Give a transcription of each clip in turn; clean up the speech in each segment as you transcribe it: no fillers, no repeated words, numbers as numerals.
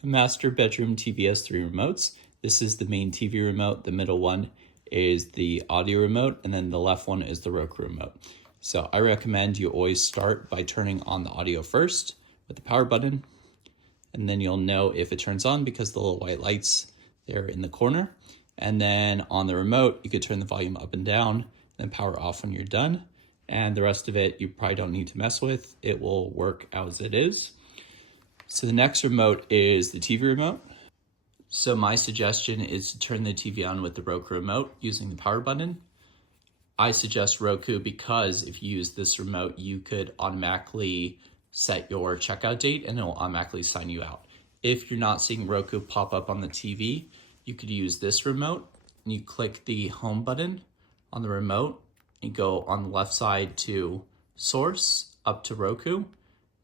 The master bedroom TV has three remotes. This is the main TV remote. The middle one is the audio remote, and then the left one is the Roku remote. So I recommend you always start by turning on the audio first with the power button, and then you'll know if it turns on because the little white lights there in the corner. And then on the remote, you could turn the volume up and down, then power off when you're done. And the rest of it, you probably don't need to mess with. It will work as it is. So the next remote is the TV remote. So my suggestion is to turn the TV on with the Roku remote using the power button. I suggest Roku because if you use this remote, you could automatically set your checkout date and it will automatically sign you out. If you're not seeing Roku pop up on the TV, you could use this remote and you click the home button on the remote and go on the left side to source up to Roku.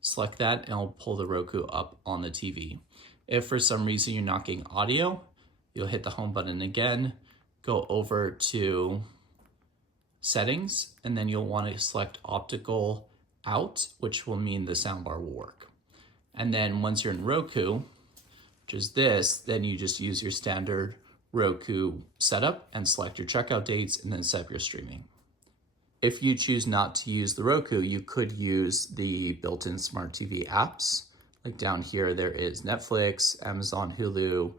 Select that and it'll pull the Roku up on the TV. If for some reason you're not getting audio, you'll hit the home button again, go over to settings, and then you'll want to select optical out, which will mean the soundbar will work. And then once you're in Roku, which is this, then you just use your standard Roku setup and select your checkout dates and then set up your streaming. If you choose not to use the Roku, you could use the built-in smart TV apps. Like down here, there is Netflix, Amazon, Hulu,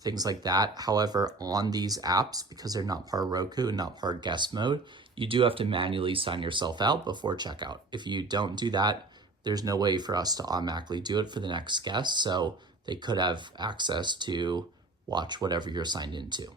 things like that. However, on these apps, because they're not part of Roku and not part of guest mode, you do have to manually sign yourself out before checkout. If you don't do that, there's no way for us to automatically do it for the next guest. So they could have access to watch whatever you're signed into.